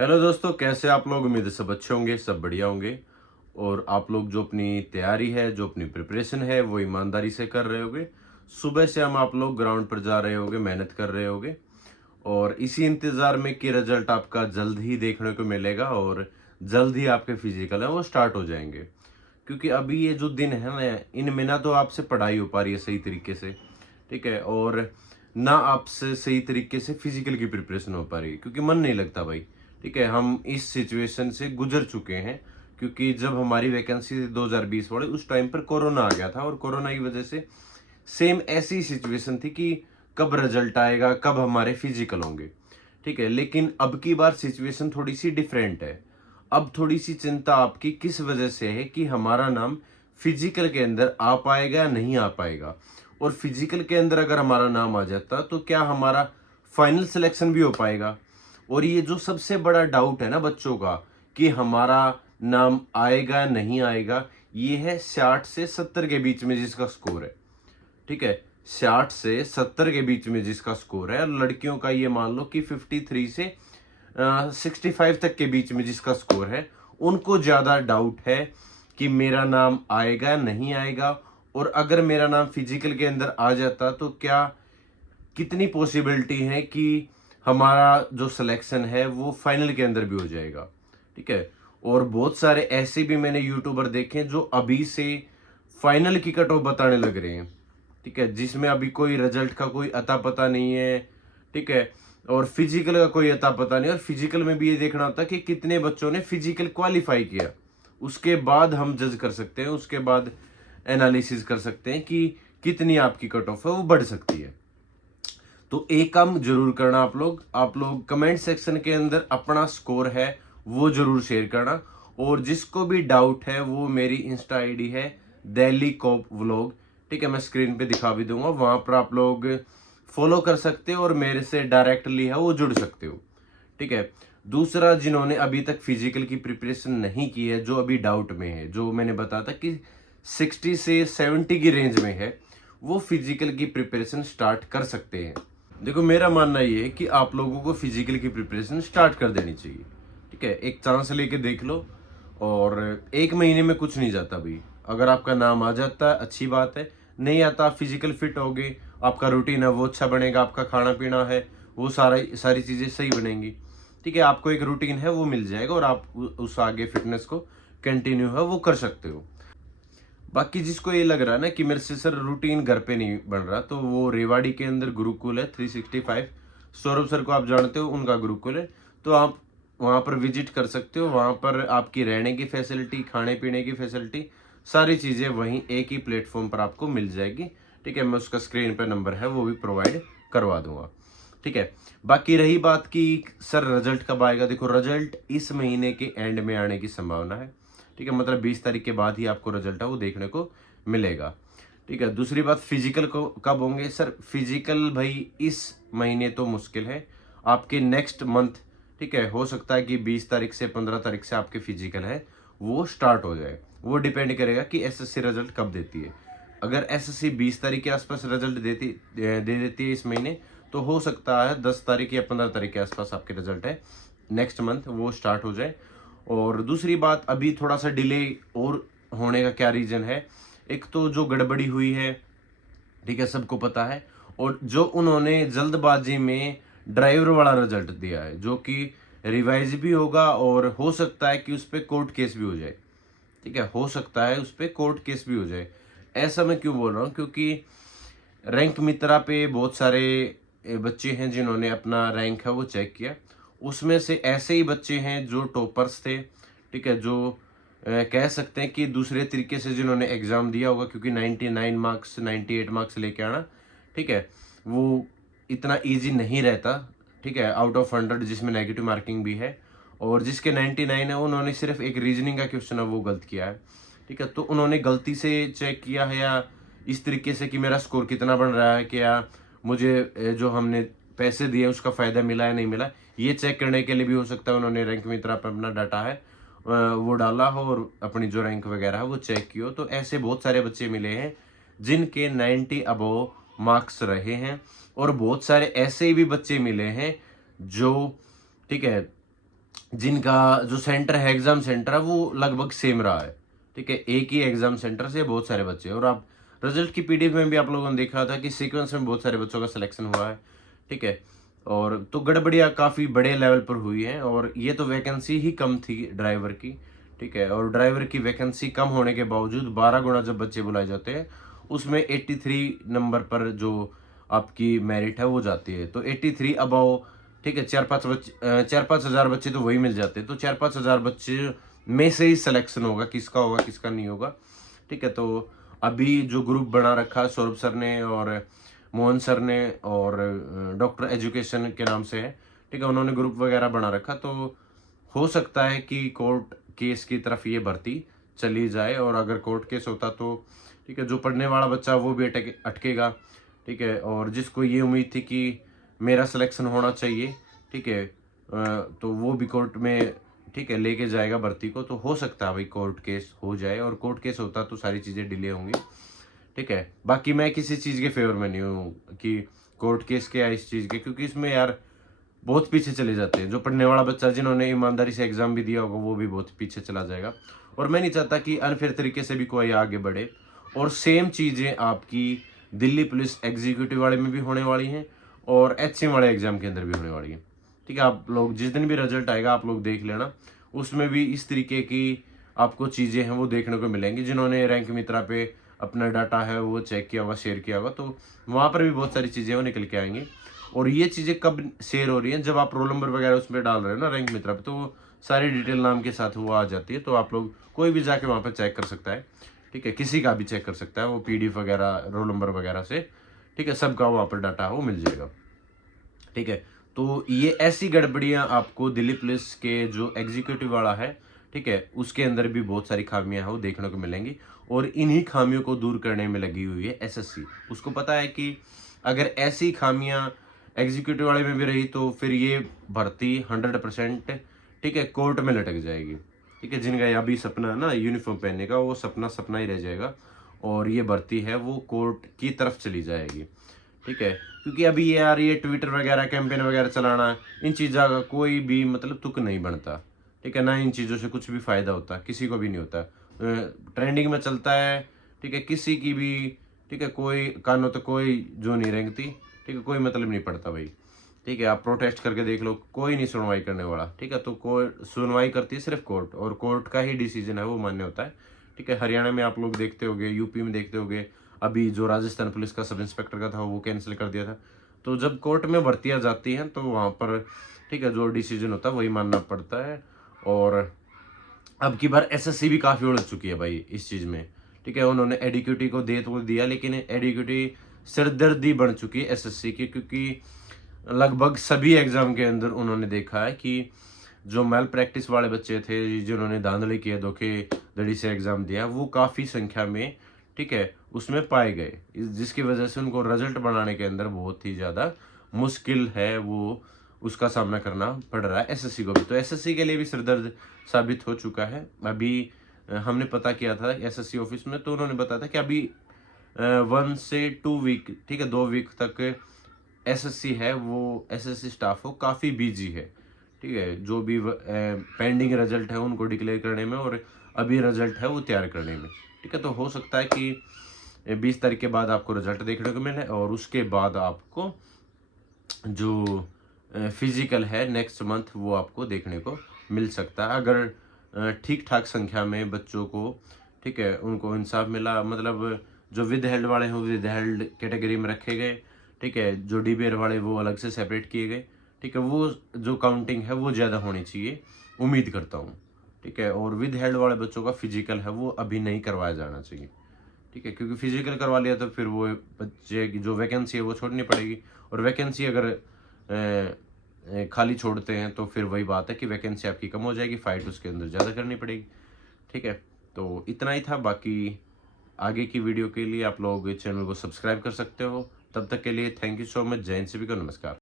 Hello दोस्तों, कैसे आप लोग। उम्मीद है सब अच्छे होंगे, सब बढ़िया होंगे। और आप लोग जो अपनी तैयारी है, जो अपनी प्रिपरेशन है, वो ईमानदारी से कर रहे होगे। सुबह से हम आप लोग ग्राउंड पर जा रहे होगे, मेहनत कर रहे होगे। और इसी इंतज़ार में कि रिजल्ट आपका जल्द ही देखने को मिलेगा और जल्द ही आपके फिजिकल है वो स्टार्ट हो जाएंगे। क्योंकि अभी ये जो दिन है ना, इनमें ना तो आपसे पढ़ाई हो पा रही है सही तरीके से, ठीक है, और ना आपसे सही तरीके से फिजिकल की प्रिपरेशन हो पा रही है, क्योंकि मन नहीं लगता भाई। ठीक है, हम इस सिचुएशन से गुजर चुके हैं। क्योंकि जब हमारी वैकेंसी 2020 वाली, उस टाइम पर कोरोना आ गया था और कोरोना की वजह से सेम ऐसी सिचुएशन थी कि कब रिजल्ट आएगा, कब हमारे फिजिकल होंगे। ठीक है, लेकिन अब की बार सिचुएशन थोड़ी सी डिफरेंट है। अब थोड़ी सी चिंता आपकी किस वजह से है कि हमारा नाम फिजिकल के अंदर आ पाएगा या नहीं आ पाएगा। और फिजिकल के अंदर अगर हमारा नाम आ जाता तो क्या हमारा फाइनल सिलेक्शन भी हो पाएगा। और ये जो सबसे बड़ा डाउट है ना बच्चों का, कि हमारा नाम आएगा नहीं आएगा, ये है 60 से 70 के बीच में जिसका स्कोर है। ठीक है, 60 से 70 के बीच में जिसका स्कोर है, और लड़कियों का ये मान लो कि 53 से 65 तक के बीच में जिसका स्कोर है, उनको ज़्यादा डाउट है कि मेरा नाम आएगा नहीं आएगा। और अगर मेरा नाम फिजिकल के अंदर आ जाता तो क्या, कितनी पॉसिबिलिटी है कि हमारा जो सिलेक्शन है वो फाइनल के अंदर भी हो जाएगा। ठीक है, और बहुत सारे ऐसे भी मैंने यूट्यूबर देखे जो अभी से फाइनल की कट ऑफ बताने लग रहे हैं। ठीक है, जिसमें अभी कोई रिजल्ट का कोई अता पता नहीं है। ठीक है, और फिजिकल का कोई अता पता नहीं। और फिजिकल में भी ये देखना होता है कि कितने बच्चों ने फिजिकल क्वालिफाई किया, उसके बाद हम जज कर सकते हैं, उसके बाद एनालिसिस कर सकते हैं कि कितनी आपकी कट ऑफ है वो बढ़ सकती है। तो एक काम जरूर करना, आप लोग कमेंट सेक्शन के अंदर अपना स्कोर है वो जरूर शेयर करना। और जिसको भी डाउट है वो मेरी इंस्टा आईडी है दिल्ली कॉप व्लॉग। ठीक है, मैं स्क्रीन पे दिखा भी दूंगा, वहां पर आप लोग फॉलो कर सकते हो और मेरे से डायरेक्टली है वो जुड़ सकते हो। ठीक है, दूसरा, जिन्होंने अभी तक फिजिकल की प्रिपरेशन नहीं की है, जो अभी डाउट में है, जो मैंने बताया था कि 60 से 70 की रेंज में है, वो फिजिकल की प्रिपरेशन स्टार्ट कर सकते हैं। देखो, मेरा मानना ये है कि आप लोगों को फिजिकल की प्रिपरेशन स्टार्ट कर देनी चाहिए। ठीक है, एक चांस लेके देख लो। और एक महीने में कुछ नहीं जाता भाई। अगर आपका नाम आ जाता है अच्छी बात है, नहीं आता आप फिजिकल फिट होगे, आपका रूटीन है वो अच्छा बनेगा, आपका खाना पीना है वो सारी चीज़ें सही बनेंगी। ठीक है, आपको एक रूटीन है वो मिल जाएगा और आप उस आगे फिटनेस को कंटिन्यू है वो कर सकते हो। बाकी जिसको ये लग रहा है ना कि मेरे से सर रूटीन घर पे नहीं बन रहा, तो वो रेवाड़ी के अंदर गुरुकुल है 365। सौरभ सर को आप जानते हो, उनका गुरुकुल है। तो आप वहाँ पर विजिट कर सकते हो। वहाँ पर आपकी रहने की फैसिलिटी, खाने पीने की फैसिलिटी, सारी चीज़ें वहीं एक ही प्लेटफॉर्म पर आपको मिल जाएगी। ठीक है, मैं उसका स्क्रीन पर नंबर है वो भी प्रोवाइड करवा दूंगा। ठीक है, बाकी रही बात कि सर रिजल्ट कब आएगा, देखो रिजल्ट इस महीने के एंड में आने की संभावना है। ठीक है, मतलब 20 तारीख के बाद ही आपको रिजल्ट है वो देखने को मिलेगा। ठीक है, दूसरी बात, फिजिकल को कब होंगे सर, फिजिकल भाई इस महीने तो मुश्किल है, आपके नेक्स्ट मंथ। ठीक है, हो सकता है कि 20 तारीख से 15 तारीख से आपके फिजिकल है वो स्टार्ट हो जाए। वो डिपेंड करेगा कि एसएससी रिजल्ट कब देती है। अगर एसएससी 20 तारीख के आसपास रिजल्ट दे देती है इस महीने, तो हो सकता है 10 तारीख या 15 तारीख के आसपास आपके रिजल्ट है नेक्स्ट मंथ वो स्टार्ट हो जाए। और दूसरी बात, अभी थोड़ा सा डिले और होने का क्या रीज़न है, एक तो जो गड़बड़ी हुई है, ठीक है, सबको पता है। और जो उन्होंने जल्दबाजी में ड्राइवर वाला रिजल्ट दिया है, जो कि रिवाइज भी होगा और हो सकता है कि उस पर कोर्ट केस भी हो जाए। ठीक है, हो सकता है उस पर कोर्ट केस भी हो जाए। ऐसा मैं क्यों बोल रहा हूँ, क्योंकि रैंक मित्रा पे बहुत सारे बच्चे हैं जिन्होंने अपना रैंक है वो चेक किया। उसमें से ऐसे ही बच्चे हैं जो टॉपर्स थे। ठीक है, जो कह सकते हैं कि दूसरे तरीके से जिन्होंने एग्ज़ाम दिया होगा, क्योंकि 99 मार्क्स 98 मार्क्स लेके आना, ठीक है, वो इतना इजी नहीं रहता। ठीक है, आउट ऑफ 100 जिसमें नेगेटिव मार्किंग भी है। और जिसके 99 है उन्होंने सिर्फ एक रीजनिंग का क्वेश्चन है वो गलत किया है। ठीक है, तो उन्होंने गलती से चेक किया है या इस तरीके से कि मेरा स्कोर कितना बन रहा है, क्या मुझे जो हमने पैसे दिए उसका फ़ायदा मिला है नहीं मिला, ये चेक करने के लिए भी हो सकता है उन्होंने रैंक मित्रा पर अपना डाटा है वो डाला हो और अपनी जो रैंक वगैरह है वो चेक की हो। तो ऐसे बहुत सारे बच्चे मिले हैं जिनके 90 अबव मार्क्स रहे हैं। और बहुत सारे ऐसे भी बच्चे मिले हैं जो, ठीक है, जिनका जो सेंटर है, एग्जाम सेंटर है, वो लगभग सेम रहा है। ठीक है, एक ही एग्जाम सेंटर से बहुत सारे बच्चे, और आप रिजल्ट की पीडीएफ में भी आप लोगों ने देखा था कि सीक्वेंस में बहुत सारे बच्चों का सिलेक्शन हुआ है। ठीक है, और तो गड़बड़ियाँ काफ़ी बड़े लेवल पर हुई हैं, और ये तो वैकेंसी ही कम थी ड्राइवर की। ठीक है, और ड्राइवर की वैकेंसी कम होने के बावजूद 12 गुना जब बच्चे बुलाए जाते हैं, उसमें 83 नंबर पर जो आपकी मेरिट है वो जाती है। तो 83 अबाव, ठीक है, 4-5 हज़ार बच्चे तो वही मिल जाते हैं। तो 4-5 हज़ार बच्चे में से ही सिलेक्शन होगा, किसका होगा किसका नहीं होगा। ठीक है, तो अभी जो ग्रुप बना रखा सौरभ सर ने और मोहन सर ने और डॉक्टर एजुकेशन के नाम से है। ठीक है, उन्होंने ग्रुप वगैरह बना रखा, तो हो सकता है कि कोर्ट केस की तरफ ये भर्ती चली जाए, और अगर कोर्ट केस होता तो ठीक है, जो पढ़ने वाला बच्चा वो भी अटकेगा। ठीक है, और जिसको ये उम्मीद थी कि मेरा सिलेक्शन होना चाहिए, ठीक है, तो वो भी कोर्ट में, ठीक है, लेके जाएगा भर्ती को। तो हो सकता है भाई कोर्ट केस हो जाए, और कोर्ट केस होता तो सारी चीज़ें डिले होंगी। ठीक है, बाकी मैं किसी चीज़ के फेवर में नहीं हूँ कि कोर्ट केस के या इस चीज़ के, क्योंकि इसमें यार बहुत पीछे चले जाते हैं। जो पढ़ने वाला बच्चा जिन्होंने ईमानदारी से एग्जाम भी दिया होगा वो भी बहुत पीछे चला जाएगा, और मैं नहीं चाहता कि अनफेयर तरीके से भी कोई आगे बढ़े। और सेम चीज़ें आपकी दिल्ली पुलिस एग्जीक्यूटिव वाले में भी होने वाली हैं, और एचसीएम वाले एग्जाम के अंदर भी होने वाली है। ठीक है, आप लोग जिस दिन भी रिजल्ट आएगा आप लोग देख लेना, उसमें भी इस तरीके की आपको चीज़ें हैं वो देखने को मिलेंगी। जिन्होंने रैंक मित्रा पे अपना डाटा है वो चेक किया होगा, शेयर किया होगा, तो वहाँ पर भी बहुत सारी चीज़ें वो निकल के आएंगी। और ये चीज़ें कब शेयर हो रही हैं, जब आप रोल नंबर वगैरह उसमें डाल रहे हो ना रैंक मित्रा पे, तो वो सारी डिटेल नाम के साथ वो आ जाती है। तो आप लोग कोई भी जाके वहाँ पर चेक कर सकता है। ठीक है, किसी का भी चेक कर सकता है, वो पीडीएफ वगैरह रोल नंबर वगैरह से। ठीक है, सबका वहाँ पर डाटा है वो मिल जाएगा। ठीक है, तो ये ऐसी गड़बड़ियाँ आपको दिल्ली पुलिस के जो एग्जीक्यूटिव वाला है, ठीक है, उसके अंदर भी बहुत सारी खामियां हैं वो देखने को मिलेंगी, और इन्हीं खामियों को दूर करने में लगी हुई है एसएससी। उसको पता है कि अगर ऐसी खामियां एग्जीक्यूटिव वाले में भी रही तो फिर ये भर्ती 100%, ठीक है, कोर्ट में लटक जाएगी। ठीक है, जिनका अभी सपना है ना यूनिफॉर्म पहनने का, वो सपना सपना ही रह जाएगा, और ये भर्ती है वो कोर्ट की तरफ चली जाएगी। ठीक है, क्योंकि अभी ये यार ये ट्विटर वगैरह कैंपेन वगैरह चलाना, इन चीज़ों का कोई भी मतलब तुक नहीं बनता। ठीक है, ना इन चीज़ों से कुछ भी फ़ायदा होता, किसी को भी नहीं होता। ट्रेंडिंग में चलता है, ठीक है, किसी की भी, ठीक है, कोई कानों तक कोई जो नहीं रेंगती। ठीक है, कोई मतलब नहीं पड़ता भाई। ठीक है, आप प्रोटेस्ट करके देख लो, कोई नहीं सुनवाई करने वाला। ठीक है, तो कोई सुनवाई करती है सिर्फ कोर्ट, और कोर्ट का ही डिसीजन है वो मान्य होता है। ठीक है, हरियाणा में आप लोग देखते होंगे, यूपी में देखते होंगे, अभी जो राजस्थान पुलिस का सब इंस्पेक्टर का था वो कैंसिल कर दिया था। तो जब कोर्ट में भर्तियां जाती हैं तो वहाँ पर, ठीक है, जो डिसीजन होता है वही मानना पड़ता है। और अब की बार एसएससी भी काफ़ी उलझ चुकी है भाई इस चीज़ में। ठीक है, उन्होंने एडिक्यूटी को दे तो दिया, लेकिन एडिक्यूटी सिरदर्दी बन चुकी है एसएससी की, क्योंकि लगभग सभी एग्जाम के अंदर उन्होंने देखा है कि जो मेल प्रैक्टिस वाले बच्चे थे, जिन्होंने धांधली किए, धोखेधड़ी से एग्जाम दिया, वो काफ़ी संख्या में, ठीक है, उसमें पाए गए, जिसकी वजह से उनको रिजल्ट बनाने के अंदर बहुत ही ज़्यादा मुश्किल है, वो उसका सामना करना पड़ रहा है एसएससी को भी। तो एसएससी के लिए भी सिरदर्द साबित हो चुका है। अभी हमने पता किया था एसएससी ऑफिस में, तो उन्होंने बताया था कि अभी 1 से 2 वीक, ठीक है, 2 वीक तक एसएससी है वो, एसएससी स्टाफ हो काफ़ी बिजी है। ठीक है, जो भी पेंडिंग रिजल्ट है उनको डिक्लेयर करने में, और अभी रिजल्ट है वो तैयार करने में। ठीक है, तो हो सकता है कि 20 तारीख के बाद आपको रिजल्ट देखने को मिले, और उसके बाद आपको जो फिजिकल है नेक्स्ट मंथ वो आपको देखने को मिल सकता है, अगर ठीक ठाक संख्या में बच्चों को, ठीक है, उनको इंसाफ मिला। मतलब जो विद हेल्ड वाले हैं विद हेल्ड कैटेगरी में रखे गए। ठीक है, जो डीबीआर वाले वो अलग से सेपरेट किए गए। ठीक है, वो जो काउंटिंग है वो ज़्यादा होनी चाहिए, उम्मीद करता हूँ। ठीक है, और विद हेल्ड वाले बच्चों का फिजिकल है वो अभी नहीं करवाया जाना चाहिए। ठीक है, क्योंकि फिजिकल करवा लिया तो फिर वो बच्चे की जो वैकेंसी है वो छोड़नी पड़ेगी, और वैकेंसी अगर खाली छोड़ते हैं तो फिर वही बात है कि वैकेंसी आपकी कम हो जाएगी, फाइट उसके अंदर ज़्यादा करनी पड़ेगी। ठीक है, तो इतना ही था। बाकी आगे की वीडियो के लिए आप लोग चैनल को सब्सक्राइब कर सकते हो। तब तक के लिए थैंक यू सो मच। जय हिंद, सभी को नमस्कार।